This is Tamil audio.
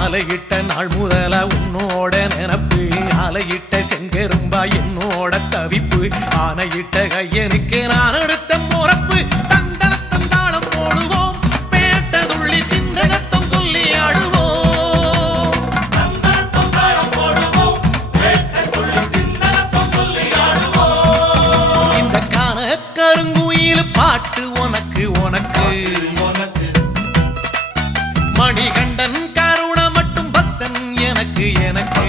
மாலையிட்ட நாள் முதல உன்னோட நினப்பு ஆலையிட்ட செங்கரும்பா என்னோட தவிப்பு ஆனையிட்ட கையனுக்கு நான் எடுத்த முறப்பு தந்தாளம் போடுவோம் பேட்டதுள்ளி திந்தகத்தம் சொல்லி ஆடுவோம் இந்த காண கருங்குயில் பாட்டு உனக்கு உனக்கு மணிகண்டன் கருண மட்டும் பக்தன் எனக்கு எனக்கு